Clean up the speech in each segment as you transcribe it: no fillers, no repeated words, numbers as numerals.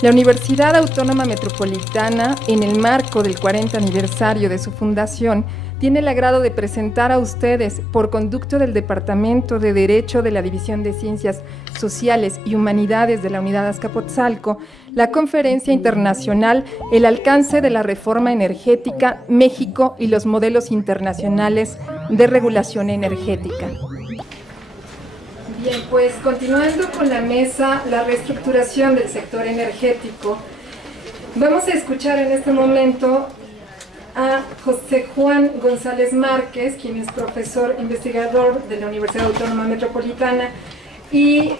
La Universidad Autónoma Metropolitana, en el marco del 40 aniversario de su fundación, tiene el agrado de presentar a ustedes, por conducto del Departamento de Derecho de la División de Ciencias Sociales y Humanidades de la Unidad Azcapotzalco, la Conferencia Internacional El alcance de la reforma energética, México y los modelos internacionales de regulación energética. Bien, pues continuando con la mesa, la reestructuración del sector energético, vamos a escuchar en este momento a José Juan González Márquez, quien es profesor investigador de la Universidad Autónoma Metropolitana y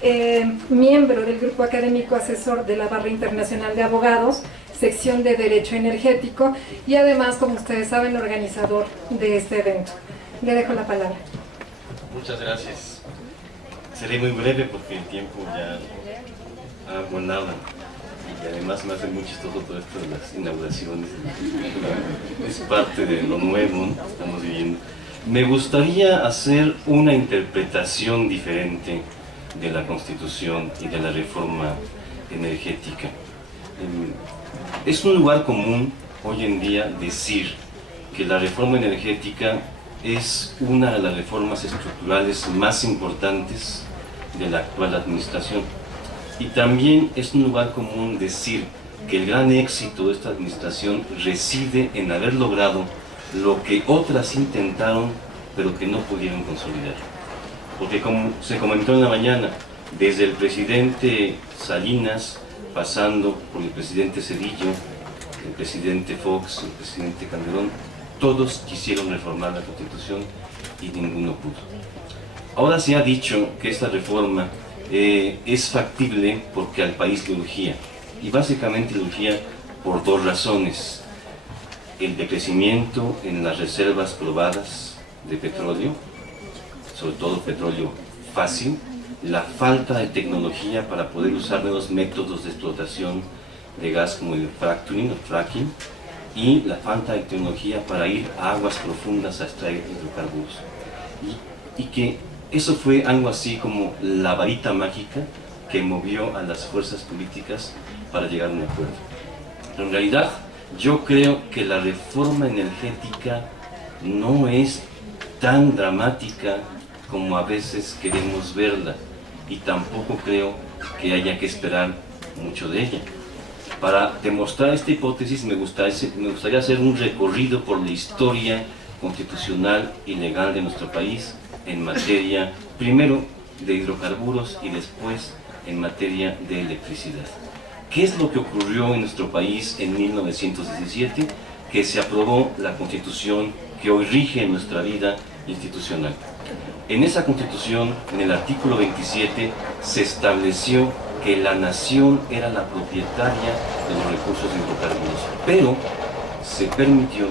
miembro del Grupo Académico Asesor de la Barra Internacional de Abogados, sección de Derecho Energético, y además, como ustedes saben, organizador de este evento. Le dejo la palabra. Muchas gracias. Seré muy breve porque el tiempo ya ha volado y además me hace muy chistoso todo esto de las inauguraciones. Es parte de lo nuevo que estamos viviendo. Me gustaría hacer una interpretación diferente de la Constitución y de la reforma energética. Es un lugar común hoy en día decir que la reforma energética es una de las reformas estructurales más importantes de la actual administración. Y también es un lugar común decir que el gran éxito de esta administración reside en haber logrado lo que otras intentaron pero que no pudieron consolidar. Porque como se comentó en la mañana, desde el presidente Salinas, pasando por el presidente Zedillo, el presidente Fox, el presidente Calderón, todos quisieron reformar la Constitución y ninguno pudo. Ahora se ha dicho que esta reforma es factible porque al país le urgía, y básicamente le urgía por dos razones: el decrecimiento en las reservas probadas de petróleo, sobre todo petróleo fácil, la falta de tecnología para poder usar nuevos métodos de explotación de gas como el fracking, y la falta de tecnología para ir a aguas profundas a extraer hidrocarburos. Y que eso fue algo así como la varita mágica que movió a las fuerzas políticas para llegar a un acuerdo. Pero en realidad yo creo que la reforma energética no es tan dramática como a veces queremos verla, y tampoco creo que haya que esperar mucho de ella. Para demostrar esta hipótesis me gustaría hacer un recorrido por la historia constitucional y legal de nuestro país en materia, primero, de hidrocarburos y después en materia de electricidad. ¿Qué es lo que ocurrió en nuestro país en 1917? Que se aprobó la Constitución que hoy rige nuestra vida institucional. En esa Constitución, en el artículo 27, se estableció que la nación era la propietaria de los recursos de hidrocarburos, pero se permitió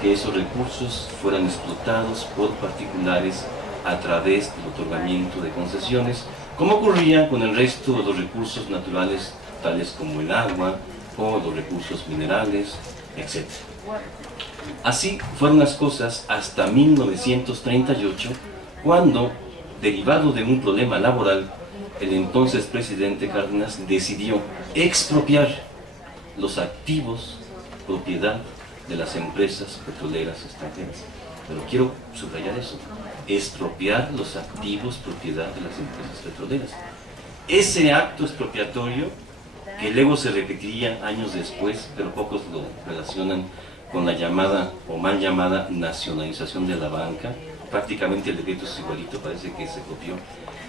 que esos recursos fueran explotados por particulares a través del otorgamiento de concesiones, como ocurría con el resto de los recursos naturales, tales como el agua o los recursos minerales, etc. Así fueron las cosas hasta 1938, cuando, derivado de un problema laboral, el entonces presidente Cárdenas decidió expropiar los activos propiedad de las empresas petroleras extranjeras. Pero quiero subrayar eso: expropiar los activos propiedad de las empresas petroleras. Ese acto expropiatorio, que luego se repetiría años después, pero pocos lo relacionan con la llamada o mal llamada nacionalización de la banca, prácticamente el decreto es igualito, parece que se copió.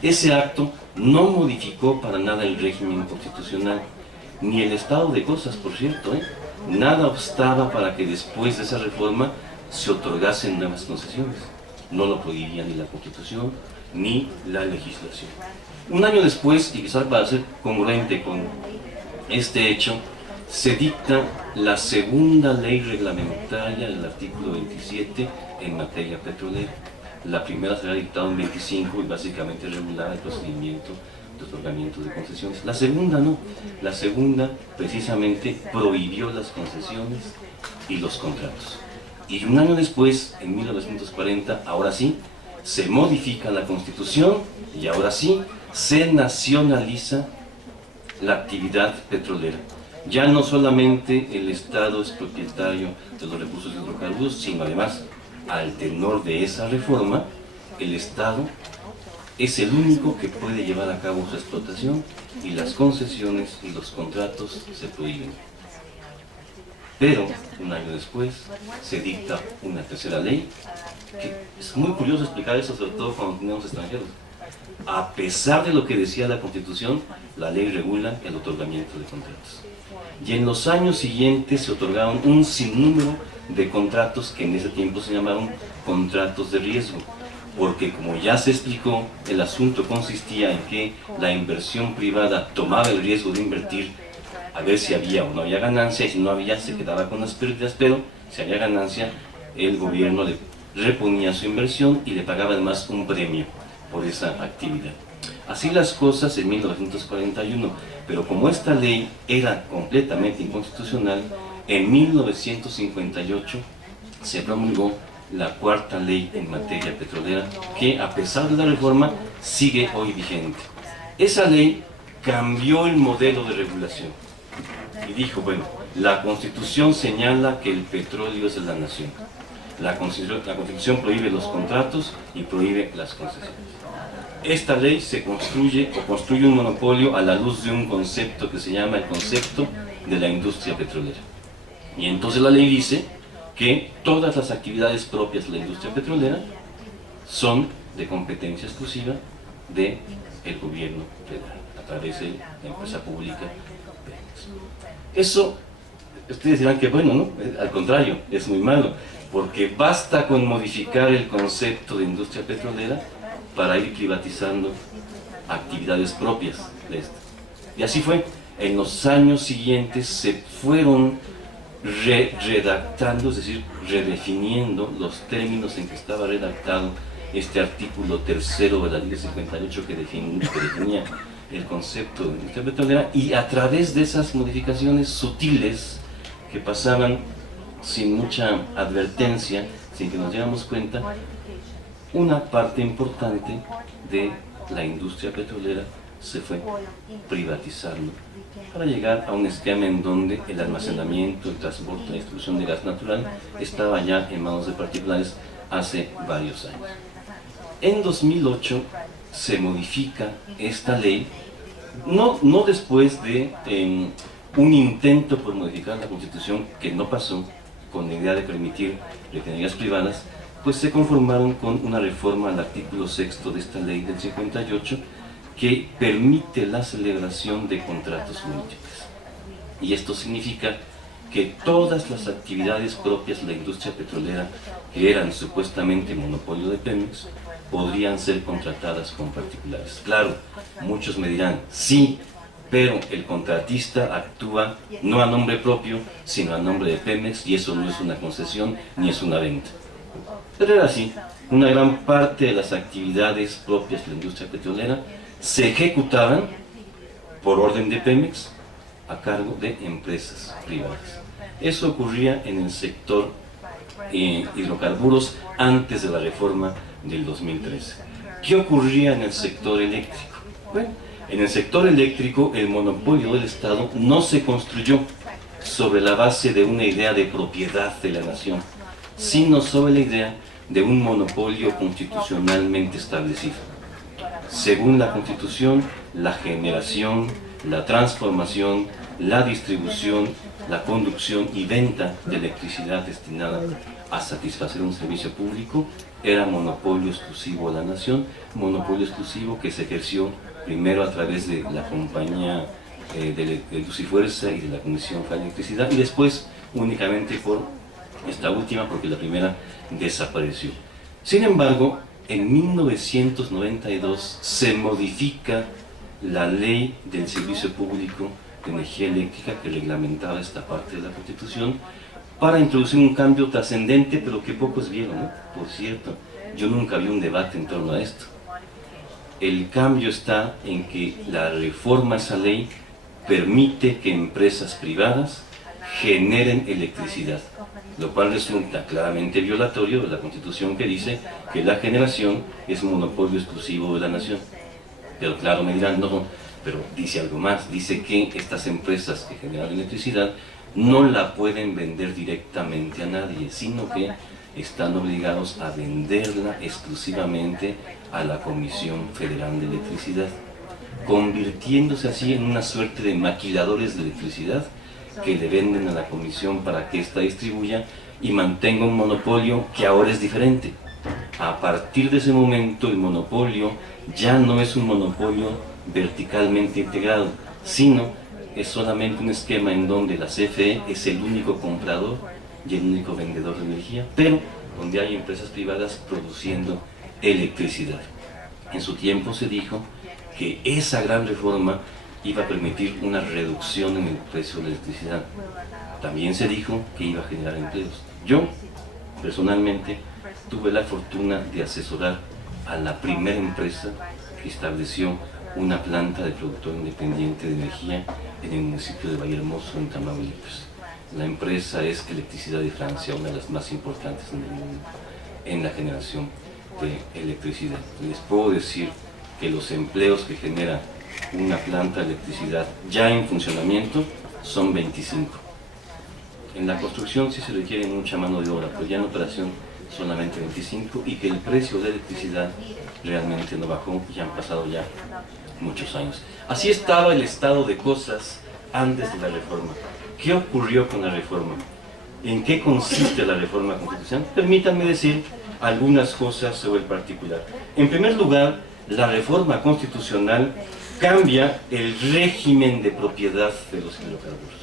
Ese acto no modificó para nada el régimen constitucional, ni el estado de cosas, por cierto, Nada obstaba para que después de esa reforma se otorgasen nuevas concesiones. No lo prohibía ni la Constitución ni la legislación. Un año después, y quizás para ser congruente con este hecho, se dicta la segunda ley reglamentaria del artículo 27 en materia petrolera. La primera se había dictado en 25 y básicamente regulaba el procedimiento de otorgamiento de concesiones. La segunda no. La segunda precisamente prohibió las concesiones y los contratos. Y un año después, en 1940, ahora sí, se modifica la Constitución y ahora sí se nacionaliza la actividad petrolera. Ya no solamente el Estado es propietario de los recursos hidrocarburos, sino además, al tenor de esa reforma, el Estado es el único que puede llevar a cabo su explotación y las concesiones y los contratos se prohíben. Pero, un año después, se dicta una tercera ley, que es muy curioso explicar eso, sobre todo cuando tenemos extranjeros. A pesar de lo que decía la Constitución, la ley regula el otorgamiento de contratos. Y en los años siguientes se otorgaron un sinnúmero de contratos que en ese tiempo se llamaron contratos de riesgo, porque como ya se explicó, el asunto consistía en que la inversión privada tomaba el riesgo de invertir a ver si había o no había ganancia, y si no había se quedaba con las pérdidas, pero si había ganancia el gobierno le reponía su inversión y le pagaba además un premio por esa actividad. Así las cosas en 1941, pero como esta ley era completamente inconstitucional, en 1958 se promulgó la cuarta ley en materia petrolera, que a pesar de la reforma sigue hoy vigente. Esa ley cambió el modelo de regulación y dijo, bueno, la Constitución señala que el petróleo es de la nación. La Constitución prohíbe los contratos y prohíbe las concesiones. Esta ley se construye un monopolio a la luz de un concepto que se llama el concepto de la industria petrolera. Y entonces la ley dice que todas las actividades propias de la industria petrolera son de competencia exclusiva del gobierno federal, a través de la empresa pública Pemex. Eso, ustedes dirán que bueno, ¿no? Al contrario, es muy malo, porque basta con modificar el concepto de industria petrolera para ir privatizando actividades propias de esta. Y así fue. En los años siguientes se fueron redactando, es decir, redefiniendo los términos en que estaba redactado este artículo tercero de la Ley 58 que definía el concepto de industria petrolera, y a través de esas modificaciones sutiles que pasaban sin mucha advertencia, sin que nos diéramos cuenta, una parte importante de la industria petrolera se fue privatizando para llegar a un esquema en donde el almacenamiento, el transporte, la distribución de gas natural estaba ya en manos de particulares hace varios años. En 2008 se modifica esta ley, no después de un intento por modificar la Constitución que no pasó, con la idea de permitir refinerías privadas, pues se conformaron con una reforma al artículo 6 de esta ley del 58 que permite la celebración de contratos múltiples. Y esto significa que todas las actividades propias de la industria petrolera, que eran supuestamente monopolio de Pemex, podrían ser contratadas con particulares. Claro, muchos me dirán, sí, pero el contratista actúa no a nombre propio, sino a nombre de Pemex, y eso no es una concesión ni es una venta. Pero era así, una gran parte de las actividades propias de la industria petrolera se ejecutaban por orden de Pemex a cargo de empresas privadas. Eso ocurría en el sector hidrocarburos antes de la reforma del 2013. ¿Qué ocurría en el sector eléctrico? Bueno, en el sector eléctrico el monopolio del Estado no se construyó sobre la base de una idea de propiedad de la nación, sino sobre la idea de un monopolio constitucionalmente establecido. Según la Constitución, la generación, la transformación, la distribución, la conducción y venta de electricidad destinada a satisfacer un servicio público era monopolio exclusivo de la nación, monopolio exclusivo que se ejerció primero a través de la compañía de Luz y Fuerza y de la Comisión Federal de Electricidad, y después únicamente por esta última, porque la primera desapareció. Sin embargo, en 1992 se modifica la ley del Servicio Público de Energía Eléctrica que reglamentaba esta parte de la Constitución, para introducir un cambio trascendente, pero que pocos vieron, ¿no? Por cierto, yo nunca vi un debate en torno a esto. El cambio está en que la reforma a esa ley permite que empresas privadas generen electricidad, lo cual resulta claramente violatorio de la Constitución, que dice que la generación es un monopolio exclusivo de la nación. Pero claro, me dirán, no, Pero dice algo más, dice que estas empresas que generan electricidad no la pueden vender directamente a nadie, sino que están obligados a venderla exclusivamente a la Comisión Federal de Electricidad, convirtiéndose así en una suerte de maquiladores de electricidad que le venden a la Comisión para que ésta distribuya y mantenga un monopolio que ahora es diferente. A partir de ese momento el monopolio ya no es un monopolio verticalmente integrado, sino es solamente un esquema en donde la CFE es el único comprador y el único vendedor de energía, pero donde hay empresas privadas produciendo electricidad. En su tiempo se dijo que esa gran reforma iba a permitir una reducción en el precio de la electricidad. También se dijo que iba a generar empleos. Yo, personalmente, tuve la fortuna de asesorar a la primera empresa que estableció una planta de productor independiente de energía en el municipio de Vallehermoso, en Tamaulipas. La empresa es Electricidad de Francia, una de las más importantes en el mundo en la generación de electricidad. Les puedo decir que los empleos que genera una planta de electricidad ya en funcionamiento son 25. En la construcción sí se requiere mucha mano de obra, pero ya en operación solamente 25, y que el precio de electricidad realmente no bajó, y han pasado ya muchos años. Así estaba el estado de cosas antes de la reforma. ¿Qué ocurrió con la reforma? ¿En qué consiste la reforma constitucional? Permítanme decir algunas cosas sobre el particular. En primer lugar, la reforma constitucional cambia el régimen de propiedad de los hidrocarburos.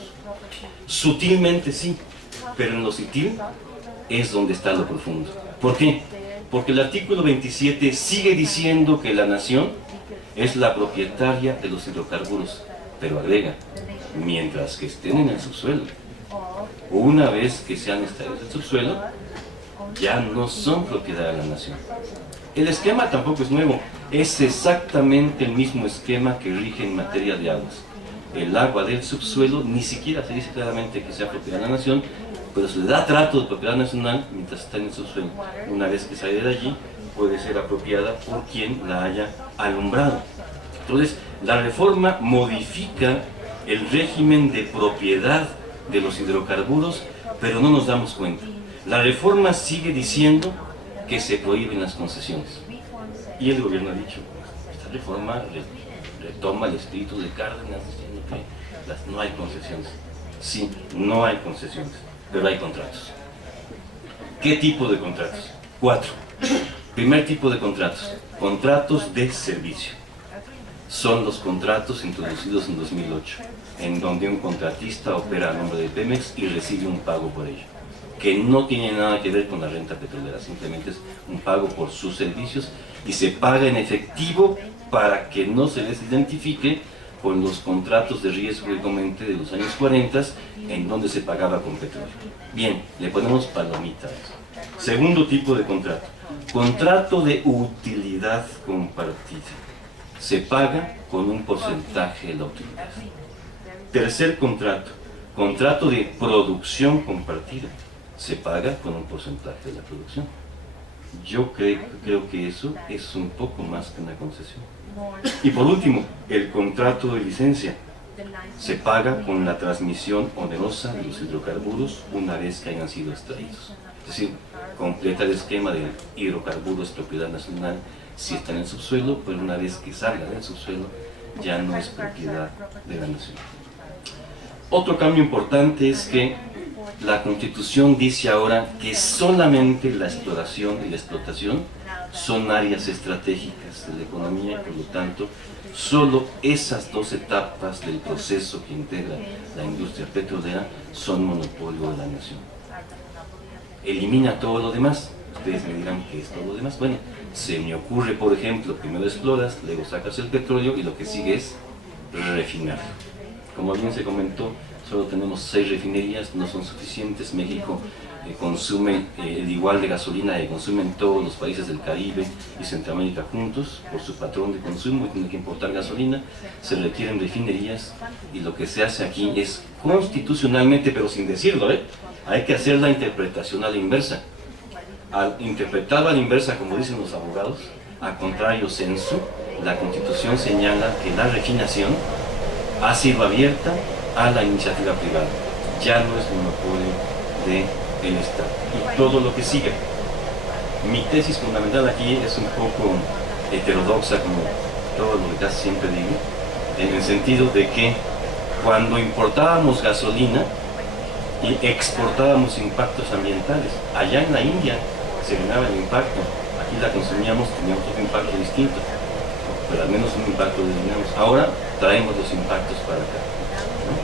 Sutilmente sí, pero en lo sutil es donde está lo profundo. ¿Por qué? Porque el artículo 27 sigue diciendo que la nación es la propietaria de los hidrocarburos, pero agrega, mientras que estén en el subsuelo. Una vez que sean extraídos del subsuelo, ya no son propiedad de la nación. El esquema tampoco es nuevo, es exactamente el mismo esquema que rige en materia de aguas. El agua del subsuelo ni siquiera se dice claramente que sea propiedad de la nación, pero se le da trato de propiedad nacional mientras está en el subsuelo. Una vez que sale de allí, puede ser apropiada por quien la haya alumbrado. Entonces, la reforma modifica el régimen de propiedad de los hidrocarburos, pero no nos damos cuenta. La reforma sigue diciendo que se prohíben las concesiones. Y el gobierno ha dicho, esta reforma retoma el espíritu de Cárdenas diciendo que no hay concesiones. Sí, no hay concesiones, pero hay contratos. ¿Qué tipo de contratos? 4. Primer tipo de contratos, contratos de servicio. Son los contratos introducidos en 2008, en donde un contratista opera a nombre de Pemex y recibe un pago por ello, que no tiene nada que ver con la renta petrolera, simplemente es un pago por sus servicios y se paga en efectivo para que no se les identifique con los contratos de riesgo que comenté de los años 40, en donde se pagaba con petróleo. Bien, le ponemos palomita a eso. Segundo tipo de contrato, contrato de utilidad compartida. Se paga con un porcentaje de la utilidad. Tercer contrato, contrato de producción compartida. Se paga con un porcentaje de la producción. Yo creo que eso es un poco más que una concesión. Y por último, el contrato de licencia. Se paga con la transmisión onerosa de los hidrocarburos una vez que hayan sido extraídos. Es decir, completa el esquema de hidrocarburos propiedad nacional si está en el subsuelo, pero una vez que salga del subsuelo ya no es propiedad de la nación. Otro cambio importante es que la Constitución dice ahora que solamente la exploración y la explotación son áreas estratégicas de la economía, por lo tanto, solo esas 2 etapas del proceso que integra la industria petrolera son monopolio de la nación. Elimina todo lo demás. Ustedes me dirán qué es todo lo demás. Bueno, se me ocurre, por ejemplo, primero exploras, luego sacas el petróleo y lo que sigue es refinar. Como bien se comentó, solo tenemos 6 refinerías, no son suficientes. México consume el igual de gasolina que consumen todos los países del Caribe y Centroamérica juntos por su patrón de consumo y tiene que importar gasolina. Se requieren refinerías y lo que se hace aquí es constitucionalmente, pero sin decirlo, hay que hacer la interpretación a la inversa. Al interpretarlo a la inversa, como dicen los abogados, a contrario sensu, la Constitución señala que la refinación ha sido abierta a la iniciativa privada. Ya no es monopolio del Estado. Y todo lo que sigue. Mi tesis fundamental aquí es un poco heterodoxa, como todo lo que casi siempre digo, en el sentido de que cuando importábamos gasolina y exportábamos impactos ambientales, allá en la India se ganaba el impacto, aquí la consumíamos, teníamos otro impacto distinto, pero al menos un impacto eliminamos. Ahora traemos los impactos para acá, ¿no?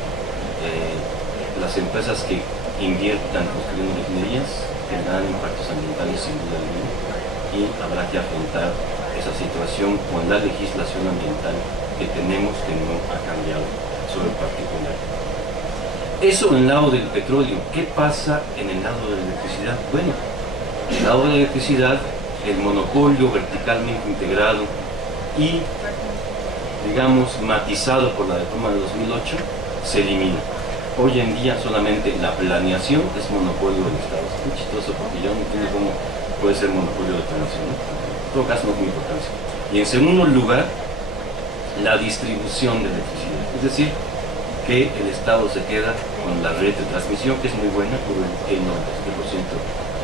Las empresas que inviertan construyendo refinerías tendrán impactos ambientales sin duda alguna, y habrá que afrontar esa situación con la legislación ambiental que tenemos, que no ha cambiado sobre el particular. Eso en el lado del petróleo. ¿Qué pasa en el lado de la electricidad? Bueno, en el lado de la electricidad, el monopolio verticalmente integrado y, digamos, matizado por la reforma de 2008, se elimina. Hoy en día solamente la planeación es monopolio del Estado. Es muy chistoso porque yo no entiendo cómo puede ser monopolio de planeación, ¿no? En todo caso no tiene importancia. Y en segundo lugar, la distribución de electricidad. Es decir, que el Estado se queda con la red de transmisión, que es muy buena, por el 97%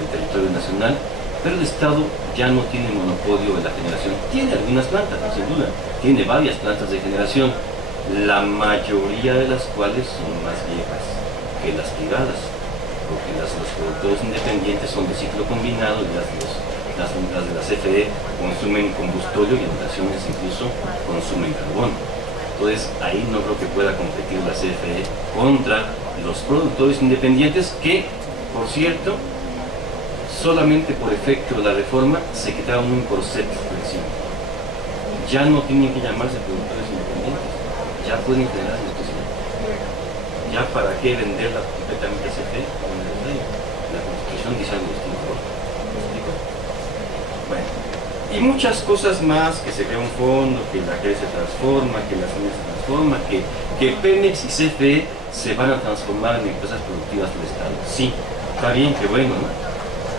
del territorio nacional, pero el Estado ya no tiene monopolio de la generación. Tiene algunas plantas, sin duda, tiene varias plantas de generación, la mayoría de las cuales son más viejas que las privadas, porque los productores independientes son de ciclo combinado y las de la CFE consumen combustorio y en ocasiones incluso consumen carbón. Entonces ahí no creo que pueda competir la CFE contra los productores independientes que, por cierto, solamente por efecto de la reforma se quitaron un corset por encima. Ya no tienen que llamarse productores independientes, ya pueden generar electricidad. Ya para qué venderla completamente a CFE, la Constitución dice algo distinto. Bueno, y muchas cosas más, que se crea un fondo, que la CRE se transforma, que la CNE se transforma, que Pemex y CFE se van a transformar en empresas productivas del Estado. Sí, está bien, qué bueno, ¿no?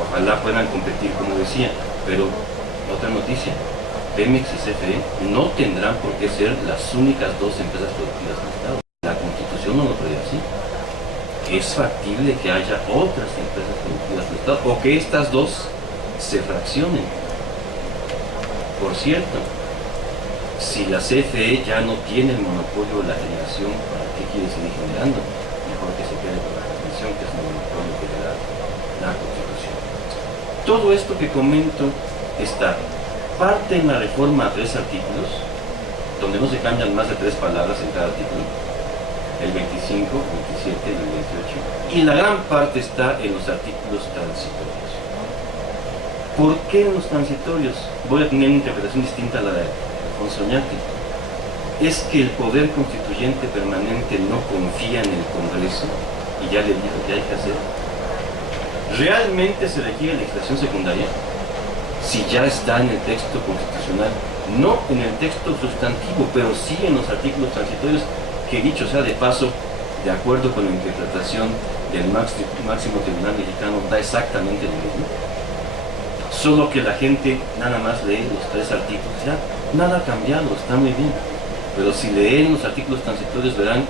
Ojalá puedan competir, como decía, pero otra noticia, Pemex y CFE no tendrán por qué ser las únicas dos empresas productivas del Estado. La Constitución no lo prevé así. Es factible que haya otras empresas productivas del Estado o que estas dos se fraccionen. Por cierto, si la CFE ya no tiene el monopolio de la generación, ¿para qué quiere seguir generando? Mejor que se quede con la transmisión, que es el monopolio que le da la Constitución. Todo esto que comento está parte en la reforma a 3 artículos, donde no se cambian más de 3 palabras en cada artículo, el 25, el 27 y el 28, y la gran parte está en los artículos transitorios. ¿Por qué en los transitorios? Voy a tener una interpretación distinta a la de Alfonso Oñate. Es que el poder constituyente permanente no confía en el Congreso y ya le dijo que hay que hacer. ¿Realmente se requiere legislación secundaria? Si ya está en el texto constitucional, no en el texto sustantivo, pero sí en los artículos transitorios, que dicho sea de paso, de acuerdo con la interpretación del máximo tribunal mexicano, da exactamente lo mismo. Solo que la gente nada más lee los 3 artículos, ya nada ha cambiado, está muy bien. Pero si leen los artículos transitorios verán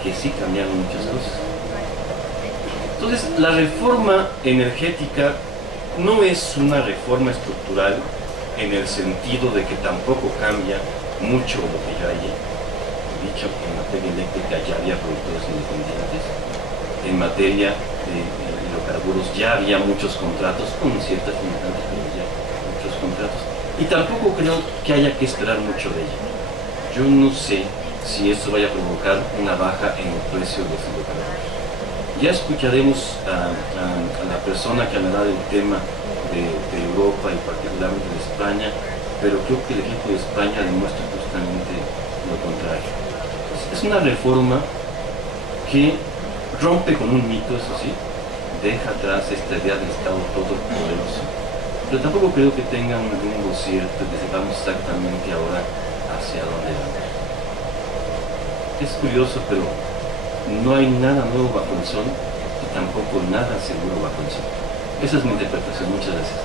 que sí cambiaron muchas cosas. Entonces, la reforma energética no es una reforma estructural en el sentido de que tampoco cambia mucho lo que ya hay. Dicho, en materia eléctrica ya había productores independientes, en materia de hidrocarburos ya había muchos contratos con ciertas limitantes, pero ya muchos contratos. Y tampoco creo que haya que esperar mucho de ella. Yo no sé si esto vaya a provocar una baja en el precio de los hidrocarburos. Ya escucharemos a la persona que hablará del tema de Europa y particularmente de España, pero creo que el ejemplo de España demuestra justamente lo contrario. Es una reforma que rompe con un mito, eso sí, deja atrás esta idea del Estado todopoderoso, pero tampoco creo que tenga un rumbo cierto, que sepamos exactamente ahora hacia dónde vamos. Es curioso, pero no hay nada nuevo bajo el sol y tampoco nada seguro bajo el sol. Esa es mi interpretación. Muchas gracias.